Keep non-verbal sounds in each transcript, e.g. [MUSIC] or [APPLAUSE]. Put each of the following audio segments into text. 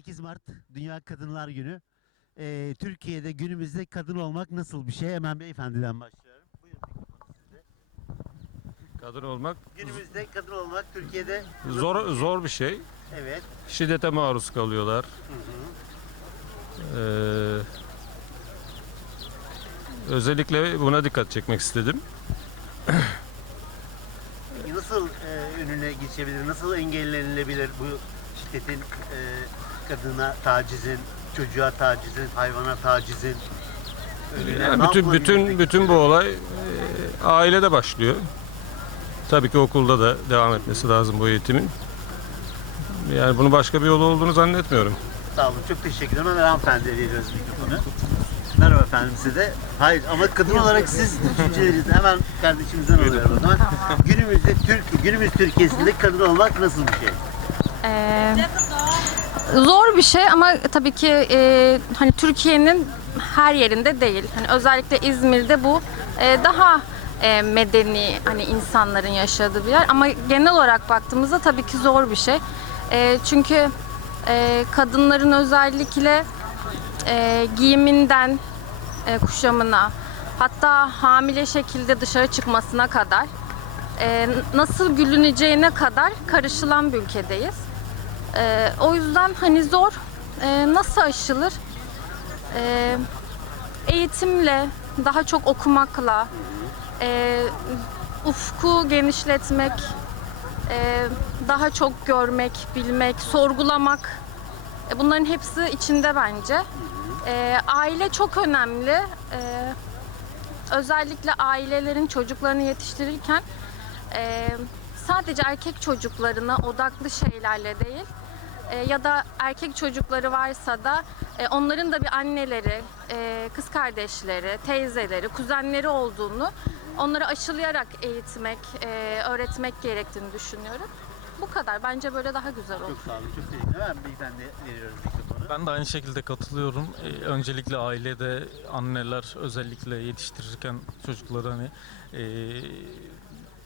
8 Mart Dünya Kadınlar Günü. Ee, Türkiye'de günümüzde kadın olmak nasıl bir şey? Hemen beyefendiden başlıyorum. Buyurun mikrofonu sizde. Kadın olmak Günümüzde kadın olmak Türkiye'de zor zor bir şey. evet. Şiddete maruz kalıyorlar. Ee, özellikle buna dikkat çekmek istedim. Peki nasıl e, önüne geçebilir? Nasıl engellenilebilir bu şiddetin e, kadına tacizin, çocuğa tacizin, hayvana tacizin? önüne Yani ne bütün yapılabilir bütün peki? bütün bu olay e, ailede başlıyor. Tabii ki okulda da devam etmesi lazım bu eğitimin. Yani bunun başka bir yolu olduğunu zannetmiyorum. Sağ olun. Çok teşekkür ederim. Hemen hanımefendiye veriyoruz mikrofonu. Merhaba efendim size. Hayır ama kadın olarak siz düşüncelerinizi hemen kardeşimizden alıyorum o zaman. Günümüzde Türk, günümüz Türkiye'sinde kadın olmak nasıl bir şey? Ee, zor bir şey ama tabii ki e, hani Türkiye'nin her yerinde değil. Hani özellikle İzmir'de bu e, daha e, medeni hani insanların yaşadığı bir yer ama genel olarak baktığımızda tabii ki zor bir şey. E, çünkü e, kadınların özellikle e, giyiminden e, kuşamına hatta hamile şekilde dışarı çıkmasına kadar e, nasıl gülüneceğine kadar karışılan bir ülkedeyiz. E, o yüzden hani zor. E, nasıl aşılır? E, eğitimle, daha çok okumakla, e, ufku genişletmek, e, daha çok görmek, bilmek, sorgulamak. E, bunların hepsi içinde bence. E, aile çok önemli. E, özellikle ailelerin çocuklarını yetiştirirken e, sadece erkek çocuklarına odaklı şeylerle değil ya da erkek çocukları varsa da e, onların da bir anneleri, e, kız kardeşleri, teyzeleri, kuzenleri olduğunu onları aşılayarak eğitmek, e, öğretmek gerektiğini düşünüyorum. Bu kadar. Bence böyle daha güzel olur. Çok sağ olun. Çok teşekkür ederim. Hemen beyefendi veriyoruz mikrofonu. Ben de aynı şekilde katılıyorum. Ee, öncelikle ailede anneler özellikle yetiştirirken çocukları hani ee,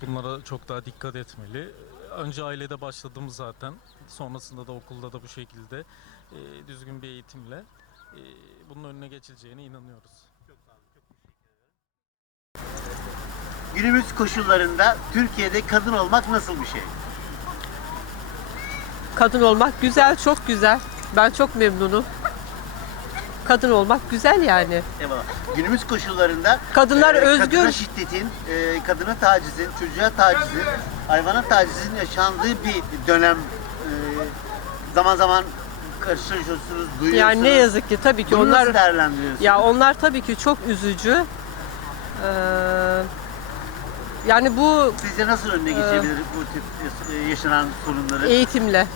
bunlara çok daha dikkat etmeli. Önce ailede başladığımız zaten. Sonrasında da okulda da bu şekilde ee, düzgün bir eğitimle ee, bunun önüne geçileceğine inanıyoruz. Günümüz koşullarında Türkiye'de kadın olmak nasıl bir şey? Kadın olmak güzel, çok güzel. Ben çok memnunum. Kadın olmak güzel yani. Eyvallah. Günümüz koşullarında Kadınlar e, özgür. Kadına şiddetin, e, kadına tacizin, çocuğa tacizin, hayvana tacizin yaşandığı bir dönem e, zaman zaman karşılaşıyorsunuz, duyuyorsunuz. Yani ne yazık ki tabii ki Bunu onlar nasıl değerlendiriyorsunuz? ya onlar tabii ki çok üzücü. Ee, yani bu Sizce nasıl önüne geçebilir bu tip e, yaşanan sorunları? eğitimle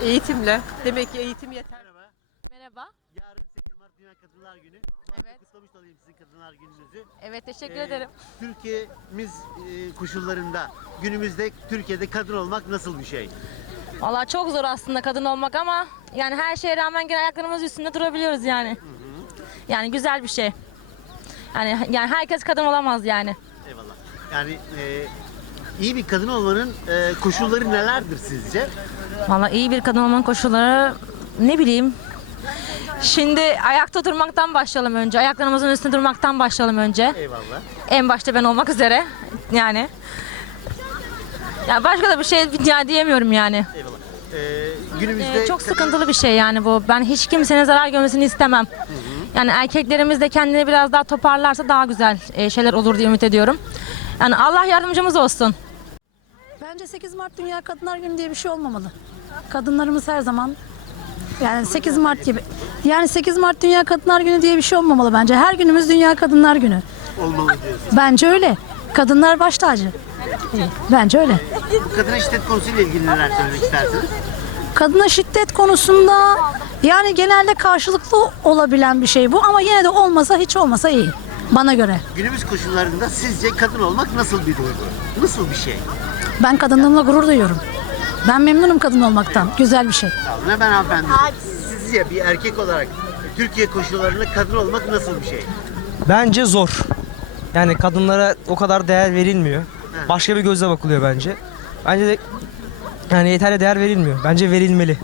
eğitimle demek ki eğitim yeter. Merhaba. Merhaba. Yarın 8 Mart Dünya Kadınlar Günü. Kadınlar Gününüzü. Evet teşekkür Ee, ederim. Türkiye'miz e, koşullarında günümüzde Türkiye'de kadın olmak nasıl bir şey? Valla çok zor aslında kadın olmak ama yani her şeye rağmen gene ayaklarımız üstünde durabiliyoruz yani. Yani güzel bir şey. Yani yani herkes kadın olamaz yani. Eyvallah. Yani e, iyi bir kadın olmanın e, koşulları nelerdir sizce? Valla iyi bir kadın olmanın koşulları ne bileyim. Şimdi ayakta durmaktan başlayalım önce. Ayaklarımızın üstünde durmaktan başlayalım önce. Eyvallah. En başta ben olmak üzere. Yani. Ya başka da bir şey ya diyemiyorum yani. Eyvallah. E, günümüzde Ee, çok sıkıntılı bir şey yani bu. Ben hiç kimsenin zarar görmesini istemem. Yani erkeklerimiz de kendini biraz daha toparlarsa daha güzel e, şeyler olur diye ümit ediyorum. Yani Allah yardımcımız olsun. Bence 8 Mart Dünya Kadınlar Günü diye bir şey olmamalı. Kadınlarımız her zaman yani 8 Mart gibi. Yani 8 Mart Dünya Kadınlar Günü diye bir şey olmamalı bence. Her günümüz Dünya Kadınlar Günü. olmalı diyorsun. Bence öyle. Kadınlar baş tacı. Bence öyle. Bu kadına şiddet konusuyla ilgili neler söylemek istersiniz? Kadına şiddet konusunda yani genelde karşılıklı olabilen bir şey bu ama yine de olmasa hiç olmasa iyi. Bana göre. Günümüz koşullarında sizce kadın olmak nasıl bir duygu? Nasıl bir şey? Ben kadınlığımla gurur duyuyorum. Ben memnunum kadın olmaktan. Güzel bir şey. Olun. Hemen hanımefendi. Sizce bir erkek olarak Türkiye koşullarında kadın olmak nasıl bir şey? Bence zor. Yani kadınlara o kadar değer verilmiyor. Başka bir gözle bakılıyor bence. Bence de yani yeterli değer verilmiyor. Bence verilmeli.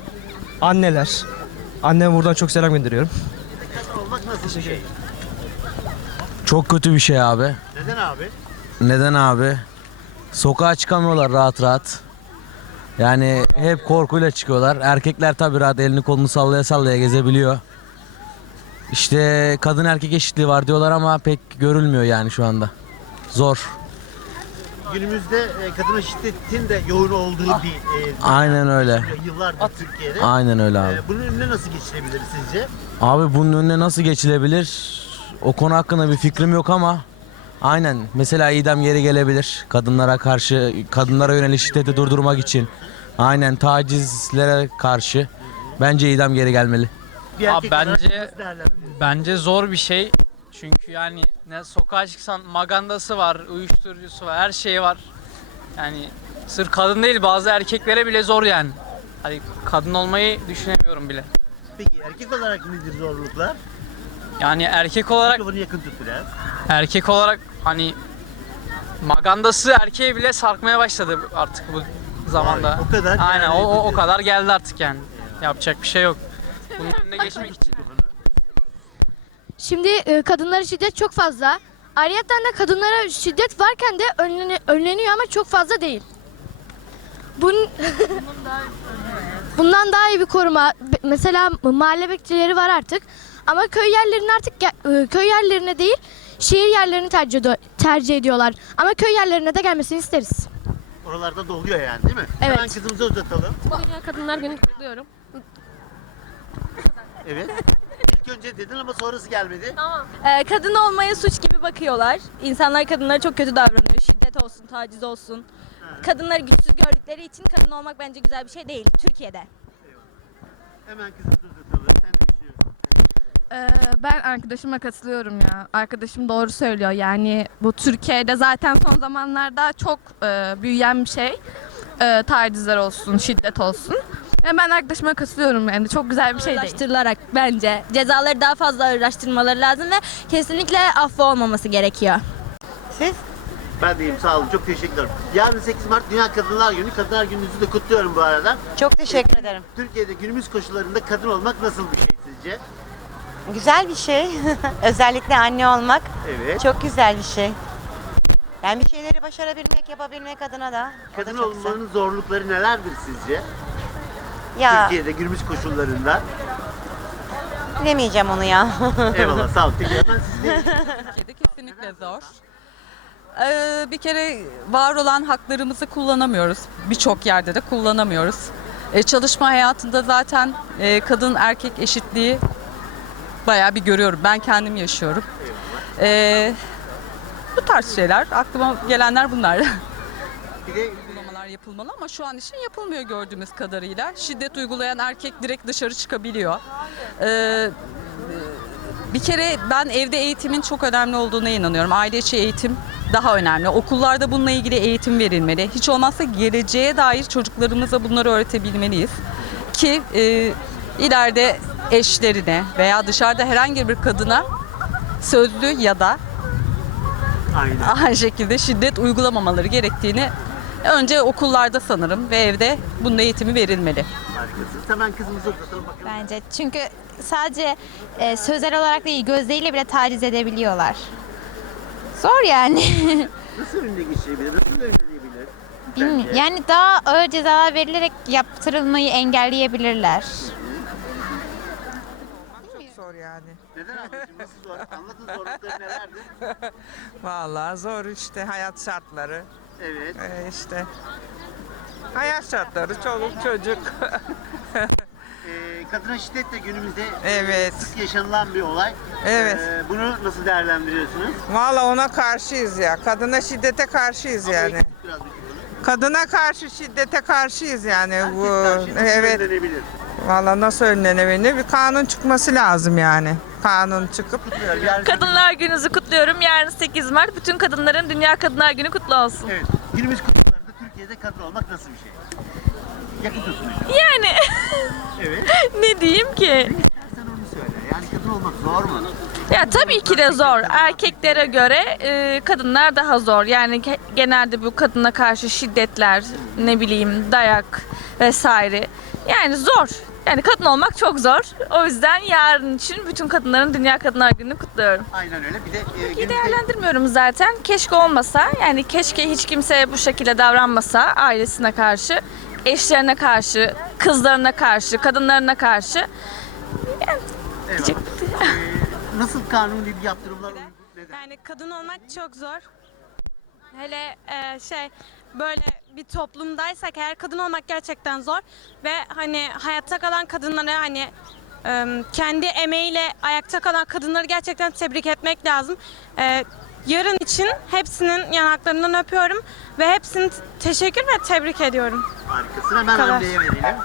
Anneler. Anneme buradan çok selam gönderiyorum. Kadın olmak nasıl bir şey? Çok kötü bir şey abi. Neden abi? Neden abi? Sokağa çıkamıyorlar rahat rahat. Yani hep korkuyla çıkıyorlar. Erkekler tabii rahat elini kolunu sallaya sallaya gezebiliyor. İşte kadın erkek eşitliği var diyorlar ama pek görülmüyor yani şu anda. Zor. Günümüzde e, kadına şiddetin de yoğun olduğu bir e, Aynen öyle. yıllardır Türkiye'de. Aynen öyle abi. E, bunun önüne nasıl geçilebilir sizce? Abi bunun önüne nasıl geçilebilir? O konu hakkında bir fikrim yok ama aynen mesela idam geri gelebilir. Kadınlara karşı, kadınlara yönelik şiddeti durdurmak için. Aynen tacizlere karşı. Bence idam geri gelmeli. Bir Abi erkek olarak bence- nasıl? Bence zor bir şey. Çünkü yani ne sokağa çıksan magandası var, uyuşturucusu var, her şeyi var. Yani sırf kadın değil bazı erkeklere bile zor yani. Hani kadın olmayı düşünemiyorum bile. Peki erkek olarak nedir zorluklar? Yani erkek olarak Mikrofonu yakın tut biraz. erkek olarak hani magandası erkeğe bile sarkmaya başladı artık bu zamanda. Vay, o kadar Aynen yani o, o, o kadar geldi artık yani. Yapacak bir şey yok. Bunun önüne geçmek için. Şimdi e, kadınlara şiddet çok fazla. Ayrıca de kadınlara şiddet varken de önleniyor ama çok fazla değil. Bun... Bundan daha iyi bir koruma. Mesela mahalle bekçileri var artık. Ama köy yerlerine artık e, köy yerlerine değil, şehir yerlerini tercih, ediyor- tercih ediyorlar. Ama köy yerlerine de gelmesini isteriz. Oralarda doluyor yani değil mi? Evet. Hemen kızımızı uzatalım. Dünya Kadınlar Günü kutluyorum. Evet. İlk önce dedin ama sonrası gelmedi. Ee, kadın olmaya suç gibi bakıyorlar. İnsanlar kadınlara çok kötü davranıyor. Şiddet olsun, taciz olsun. Kadınları güçsüz gördükleri için kadın olmak bence güzel bir şey değil Türkiye'de. Hemen kızımızı uzatalım. Ee, ben arkadaşıma katılıyorum ya. Arkadaşım doğru söylüyor. Yani bu Türkiye'de zaten son zamanlarda çok e, büyüyen bir şey. E, tacizler olsun, şiddet olsun. Yani ben arkadaşıma katılıyorum yani. Çok güzel bir şey değil. Ağırlaştırılarak bence cezaları daha fazla ağırlaştırmaları lazım ve kesinlikle affı olmaması gerekiyor. Siz? Ben deyim sağ olun. Çok teşekkür ederim. Yarın 8 Mart Dünya Kadınlar Günü. Kadınlar Günü'nüzü de kutluyorum bu arada. Çok teşekkür ederim. Türkiye'de günümüz koşullarında kadın olmak nasıl bir şey sizce? Güzel bir şey. [LAUGHS] Özellikle anne olmak Evet. çok güzel bir şey. Yani bir şeyleri başarabilmek, yapabilmek adına da. o da Kadın çok güzel. olmanın zorlukları nelerdir sizce? Ya Türkiye'de günümüz koşullarında. bilemeyeceğim onu ya. [LAUGHS] Eyvallah sağ olun. Peki hemen siz ne Türkiye'de kesinlikle zor. Ee, bir kere var olan haklarımızı kullanamıyoruz. Birçok yerde de kullanamıyoruz. Ee, çalışma hayatında zaten e, kadın erkek eşitliği bayağı bir görüyorum. Ben kendim yaşıyorum. Ee, bu tarz şeyler aklıma gelenler bunlar. [LAUGHS] Bir de Uygulamalar yapılmalı ama şu an için yapılmıyor gördüğümüz kadarıyla. Şiddet uygulayan erkek direkt dışarı çıkabiliyor. Ee, bir kere ben evde eğitimin çok önemli olduğuna inanıyorum. Aile içi eğitim daha önemli. Okullarda bununla ilgili eğitim verilmeli. Hiç olmazsa geleceğe dair çocuklarımıza bunları öğretebilmeliyiz. Ki e, ileride eşlerine veya dışarıda herhangi bir kadına sözlü ya da aynen. aynı şekilde şiddet uygulamamaları gerektiğini önce okullarda sanırım ve evde bunun eğitimi verilmeli. Harikasınız. Hemen kızımızı uzatalım bakalım. Bence çünkü sadece e, sözel olarak değil gözleriyle bile taciz edebiliyorlar. Zor yani. [LAUGHS] Nasıl önüne geçirebilir? Nasıl önlenebilir? Bilmiyorum. Bence. Yani daha ağır cezalar verilerek yaptırılmayı engelleyebilirler. Neden ablacığım? Nasıl zor? Anlatın zorlukları nelerdir? [LAUGHS] Vallahi zor işte hayat şartları. Evet. Ee, işte hayat şartları, çoluk çocuk. [LAUGHS] Ee, kadına şiddet de günümüzde Evet. sık yaşanılan bir olay. Evet. Ee, bunu nasıl değerlendiriyorsunuz? Vallahi ona karşıyız ya. Kadına şiddete karşıyız yani. Biraz. Kadına karşı şiddete karşıyız yani bu. Erkek Evet. önlenebilir? Vallahi nasıl önlenebilir? Bir kanun çıkması lazım yani. Kanun çıkıp Kutluyorum. Yarın- [LAUGHS] Kadınlar Günü'nüzü kutluyorum. Yarın 8 Mart. Bütün kadınların Dünya Kadınlar Günü kutlu olsun. Evet. Günümüz koşullarında Türkiye'de kadın olmak nasıl bir şey? Yakın tutun. Yani [LAUGHS] Evet. [LAUGHS] ne diyeyim ki? Sen onu söyle. Yani kadın olmak zor mu? Ya tabii ki de zor. Erkeklere göre e, kadınlar daha zor. Yani ge- genelde bu kadına karşı şiddetler, ne bileyim dayak vesaire. Yani zor. Yani kadın olmak çok zor. O yüzden yarın için bütün kadınların Dünya Kadınlar Günü'nü kutluyorum. Aynen öyle. Bir de e, günümüzde- değerlendirmiyorum zaten. Keşke olmasa. Yani keşke hiç kimse bu şekilde davranmasa ailesine karşı, eşlerine karşı, kızlarına karşı, kadınlarına karşı. Eyvallah. Ee, nasıl kanuni bir yaptırımlar? Neden? Yani kadın olmak çok zor. Hele e, şey böyle bir toplumdaysak eğer kadın olmak gerçekten zor ve hani hayatta kalan kadınları hani e, kendi emeğiyle ayakta kalan kadınları gerçekten tebrik etmek lazım. E, yarın için hepsinin yanaklarından öpüyorum ve hepsini teşekkür ve tebrik ediyorum. Harikasın. Hemen kadar. anneye verelim.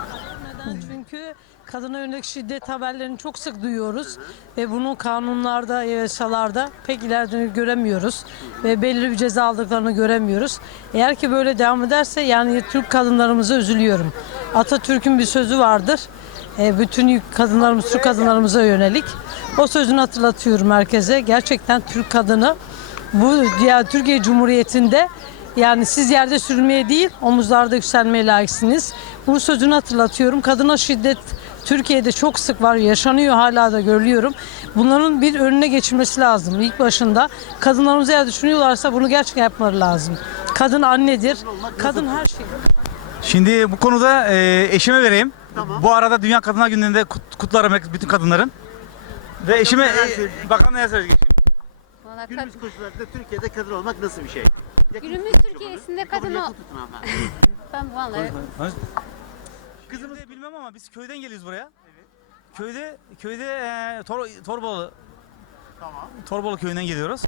Çünkü kadına yönelik şiddet haberlerini çok sık duyuyoruz ve bunu kanunlarda, yasalarda pek ileride göremiyoruz ve belirli bir ceza aldıklarını göremiyoruz. Eğer ki böyle devam ederse yani Türk kadınlarımıza üzülüyorum. Atatürk'ün bir sözü vardır. E, bütün kadınlarımız, Türk kadınlarımıza yönelik. O sözünü hatırlatıyorum herkese. Gerçekten Türk kadını bu ya Türkiye Cumhuriyeti'nde yani siz yerde sürülmeye değil, omuzlarda yükselmeye layıksınız. Bunun sözünü hatırlatıyorum. Kadına şiddet Türkiye'de çok sık var, yaşanıyor hala da görüyorum. Bunların bir önüne geçilmesi lazım. İlk başında kadınlarımız eğer düşünüyorlarsa bunu gerçekten yapmaları lazım. Kadın annedir, kadın her şey. Şimdi bu konuda e, eşime vereyim. Tamam. Bu arada Dünya Kadınlar Günü'nde kut- kutlarım bütün kadınların. Ve eşime e, söyleyecek? bakalım neler söyleyecek şimdi. Günümüz koşullarında Türkiye'de kadın olmak nasıl bir şey? Yakın Günümüz tutun Türkiye'sinde mikrofonu. kadın Yakın ol- tutun. [LAUGHS] Ben vallahi Kızımız bilmem ama biz köyden geliyoruz buraya. Köyde köyde e, Tor, Torbalı Tamam. Torbalı köyünden geliyoruz.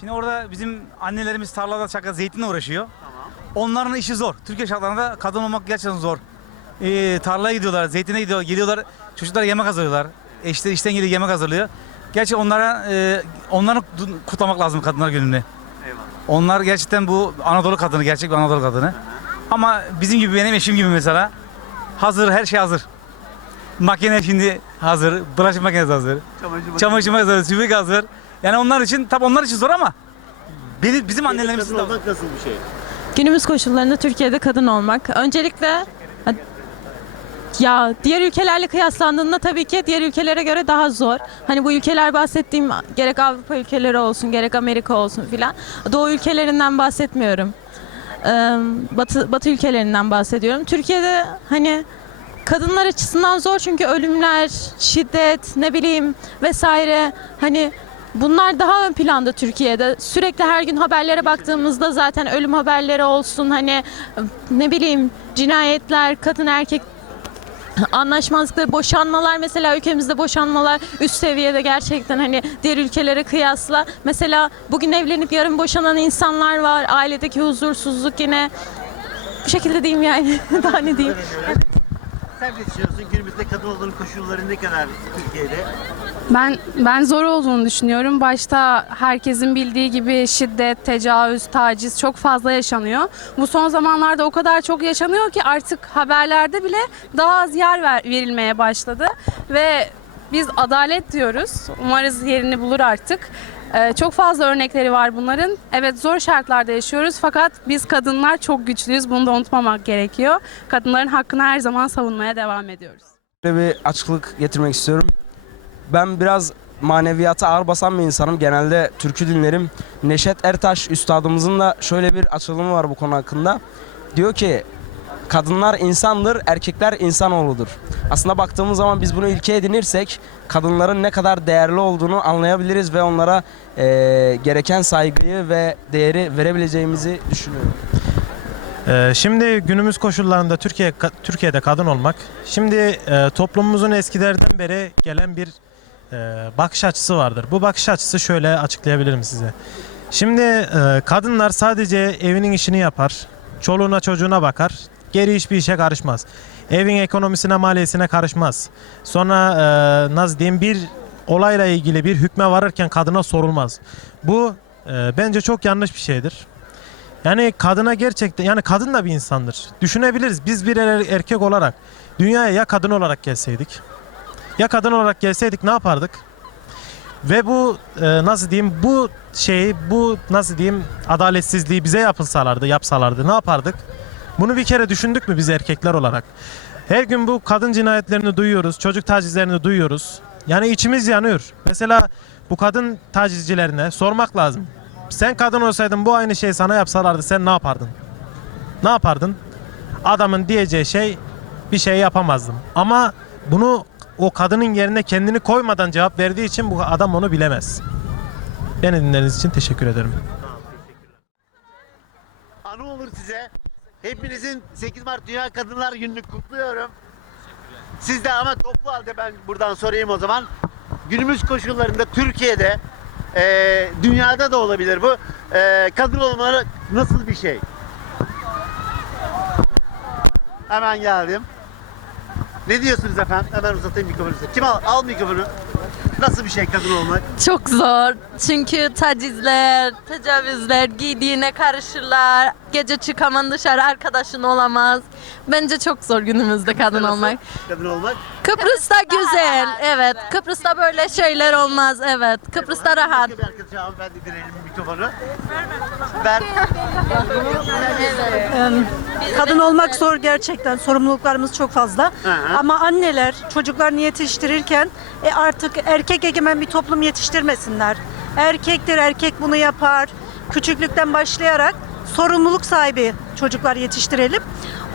Şimdi orada bizim annelerimiz tarlada çakal zeytinle uğraşıyor. Tamam. Onların işi zor. Türkiye şartlarında kadın olmak gerçekten zor. Ee, tarlaya gidiyorlar, zeytine gidiyorlar, geliyorlar. Çocuklar yemek hazırlıyorlar. Eşleri işten geliyor yemek hazırlıyor. Gerçi onlara e, onları du- kutlamak lazım kadınlar gününü. Eyvallah. Onlar gerçekten bu Anadolu kadını, gerçek bir Anadolu kadını. Ama bizim gibi benim eşim gibi mesela hazır, her şey hazır. Makine şimdi hazır, bulaşık makinesi hazır, Çamaşır çamaşır makinesi hazır, süpürge hazır. Yani onlar için, tabii onlar için zor ama benim, bizim annelerimiz Kadın olmak nasıl bir şey? Günümüz koşullarında Türkiye'de kadın olmak öncelikle ya diğer ülkelerle kıyaslandığında tabii ki diğer ülkelere göre daha zor. Hani bu ülkeler bahsettiğim gerek Avrupa ülkeleri olsun gerek Amerika olsun filan. Doğu ülkelerinden bahsetmiyorum. Batı, batı ülkelerinden bahsediyorum. Türkiye'de hani kadınlar açısından zor çünkü ölümler, şiddet, ne bileyim vesaire hani bunlar daha ön planda Türkiye'de. Sürekli her gün haberlere baktığımızda zaten ölüm haberleri olsun hani ne bileyim cinayetler, kadın erkek anlaşmazlıkları, boşanmalar mesela ülkemizde boşanmalar üst seviyede gerçekten hani diğer ülkelere kıyasla. Mesela bugün evlenip yarın boşanan insanlar var. Ailedeki huzursuzluk yine bu şekilde diyeyim yani. [LAUGHS] Daha ne diyeyim. Sen ne düşünüyorsun? Günümüzde kadın olmanın koşulları ne kadar Türkiye'de? ben ben zor olduğunu düşünüyorum. Başta herkesin bildiği gibi şiddet, tecavüz, taciz çok fazla yaşanıyor. Bu son zamanlarda o kadar çok yaşanıyor ki artık haberlerde bile daha az yer ver- verilmeye başladı ve biz adalet diyoruz. Umarız yerini bulur artık. Ee, çok fazla örnekleri var bunların. Evet zor şartlarda yaşıyoruz fakat biz kadınlar çok güçlüyüz. Bunu da unutmamak gerekiyor. Kadınların hakkını her zaman savunmaya devam ediyoruz. Böyle bir açıklık getirmek istiyorum. Ben biraz maneviyata ağır basan bir insanım. Genelde türkü dinlerim. Neşet Ertaş üstadımızın da şöyle bir açılımı var bu konu hakkında. Diyor ki kadınlar insandır, erkekler insanoğludur. Aslında baktığımız zaman biz bunu ilke edinirsek kadınların ne kadar değerli olduğunu anlayabiliriz ve onlara eee, gereken saygıyı ve değeri verebileceğimizi düşünüyorum. Şimdi günümüz koşullarında Türkiye Türkiye'de kadın olmak, şimdi e, toplumumuzun eskilerden beri gelen bir e, bakış açısı vardır. Bu bakış açısı şöyle açıklayabilirim size. Şimdi e, kadınlar sadece evinin işini yapar, çoluğuna çocuğuna bakar, geri hiçbir işe karışmaz. Evin ekonomisine, maliyesine karışmaz. Sonra e, nasıl diyeyim bir olayla ilgili bir hükme varırken kadına sorulmaz. Bu e, bence çok yanlış bir şeydir. Yani kadına gerçekten yani kadın da bir insandır. Düşünebiliriz biz bir er- erkek olarak dünyaya ya kadın olarak gelseydik ya kadın olarak gelseydik ne yapardık? Ve bu e, nasıl diyeyim bu şeyi bu nasıl diyeyim adaletsizliği bize yapılsalardı yapsalardı ne yapardık? Bunu bir kere düşündük mü biz erkekler olarak? Her gün bu kadın cinayetlerini duyuyoruz, çocuk tacizlerini duyuyoruz. Yani içimiz yanıyor. Mesela bu kadın tacizcilerine sormak lazım. Sen kadın olsaydın bu aynı şeyi sana yapsalardı sen ne yapardın? Ne yapardın? Adamın diyeceği şey bir şey yapamazdım. Ama bunu o kadının yerine kendini koymadan cevap verdiği için bu adam onu bilemez. Beni dinlediğiniz için teşekkür ederim. Anı olur size. Hepinizin 8 Mart Dünya Kadınlar Günü'nü kutluyorum. Siz de ama toplu halde ben buradan sorayım o zaman. Günümüz koşullarında Türkiye'de, eee, dünyada da olabilir bu. eee, kadın olmaları nasıl bir şey? Hemen geldim. Ne diyorsunuz efendim? Hemen uzatayım mikrofonu size. Kim al? Al mikrofonu. Nasıl bir şey kadın olmak? Çok zor. Çünkü tacizler, tecavüzler, giydiğine karışırlar. Gece çıkaman dışarı arkadaşın olamaz. Bence çok zor günümüzde kadın Nasıl olmak. Kadın olmak. Kıbrıs'ta güzel. Evet. Kıbrıs'ta böyle şeyler olmaz. Evet. Kıbrıs'ta rahat. Bir arkadaşa mikrofonu. Ver. Kadın olmak zor gerçekten. Sorumluluklarımız çok fazla. Ama anneler çocuklarını yetiştirirken e, artık erkek egemen bir toplum yetiştirmesinler. Erkektir, erkek bunu yapar. Küçüklükten başlayarak sorumluluk sahibi çocuklar yetiştirelim.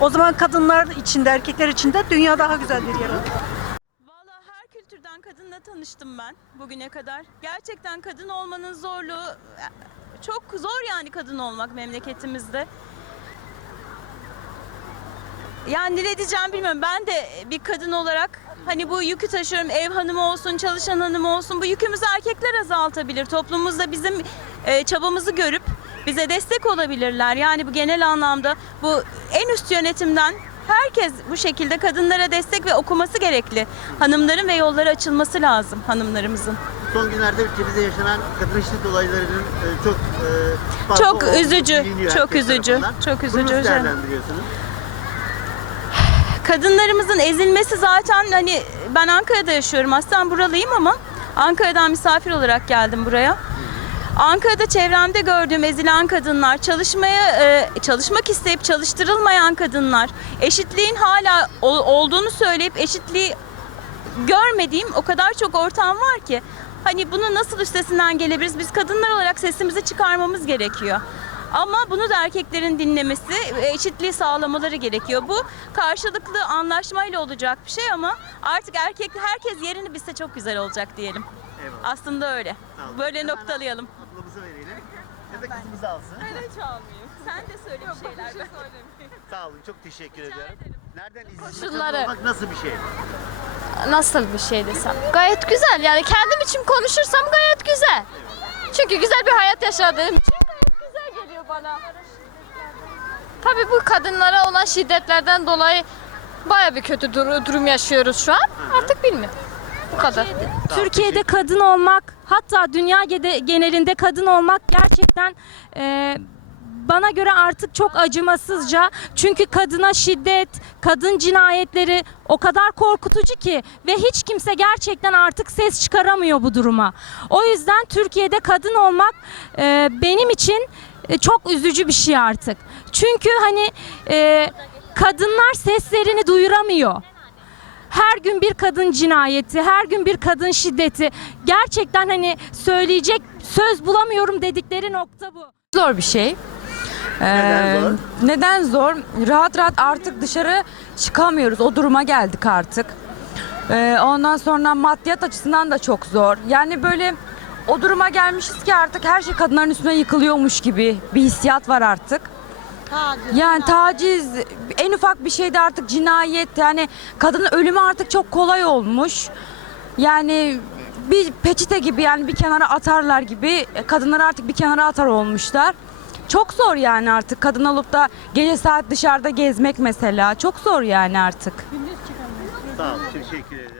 O zaman kadınlar içinde, erkekler içinde dünya daha güzel bir yer olur. kültürden kadınla tanıştım ben bugüne kadar. Gerçekten kadın olmanın zorluğu çok zor yani kadın olmak memleketimizde. Yani ne diyeceğim bilmiyorum. Ben de bir kadın olarak hani bu yükü taşıyorum. Ev hanımı olsun, çalışan hanımı olsun. Bu yükümüzü erkekler azaltabilir. Toplumumuzda bizim e, çabamızı görüp bize destek olabilirler. Yani bu genel anlamda bu en üst yönetimden herkes bu şekilde kadınlara destek ve okuması gerekli. Hanımların ve yolları açılması lazım hanımlarımızın. Son günlerde ülkemizde yaşanan kadın şiddet olaylarının e, çok e, fazla Çok olduğu üzücü, biliniyor çok herkes üzücü, tarafından. çok Bunu üzücü nasıl hocam. değerlendiriyorsunuz? Kadınlarımızın ezilmesi zaten hani ben Ankara'da yaşıyorum. Aslen buralıyım ama Ankara'dan misafir olarak geldim buraya. Ankara'da çevremde gördüğüm ezilen kadınlar, çalışmaya e, çalışmak isteyip çalıştırılmayan kadınlar, eşitliğin hala ol- olduğunu söyleyip eşitliği görmediğim o kadar çok ortam var ki. Hani bunu nasıl üstesinden gelebiliriz? Biz kadınlar olarak sesimizi çıkarmamız gerekiyor. Ama bunu da erkeklerin dinlemesi, ve eşitliği sağlamaları gerekiyor. Bu karşılıklı anlaşmayla olacak bir şey ama artık erkek herkes yerini bilse çok güzel olacak diyelim. Eyvallah. Aslında öyle. Böyle Hemen noktalayalım. Ablamızı verelim. Ya da kızımızı alsın. Öyle çalmayayım. Sen de söyle bir şeyler. [LAUGHS] Sağ olun. Çok teşekkür ediyorum. Nereden izleyiciler Koşulları. olmak nasıl bir şey? Nasıl bir şey desem? Gayet güzel yani kendim için konuşursam gayet güzel. Çünkü güzel bir hayat yaşadığım için gayet bana. Tabii bu kadınlara olan şiddetlerden dolayı baya bir kötü dur- durum yaşıyoruz şu an. Artık bilmiyorum. Bu kadar. Türkiye'de kadın olmak hatta dünya genelinde kadın olmak gerçekten e, bana göre artık çok acımasızca. Çünkü kadına şiddet, kadın cinayetleri o kadar korkutucu ki ve hiç kimse gerçekten artık ses çıkaramıyor bu duruma. O yüzden Türkiye'de kadın olmak e, benim için e, çok üzücü bir şey artık. Çünkü hani e, kadınlar seslerini duyuramıyor. Her gün bir kadın cinayeti, her gün bir kadın şiddeti. Gerçekten hani söyleyecek söz bulamıyorum dedikleri nokta bu. Zor bir şey. Neden zor? Neden zor? Rahat rahat artık dışarı çıkamıyoruz. O duruma geldik artık. Ee, ondan sonra maddiyat açısından da çok zor. Yani böyle o duruma gelmişiz ki artık her şey kadınların üstüne yıkılıyormuş gibi bir hissiyat var artık. Yani taciz, en ufak bir şeyde artık cinayet yani kadının ölümü artık çok kolay olmuş. Yani bir peçete gibi yani bir kenara atarlar gibi kadınları artık bir kenara atar olmuşlar. Çok zor yani artık kadın olup da gece saat dışarıda gezmek mesela çok zor yani artık. Sağ olun. Teşekkür ederim.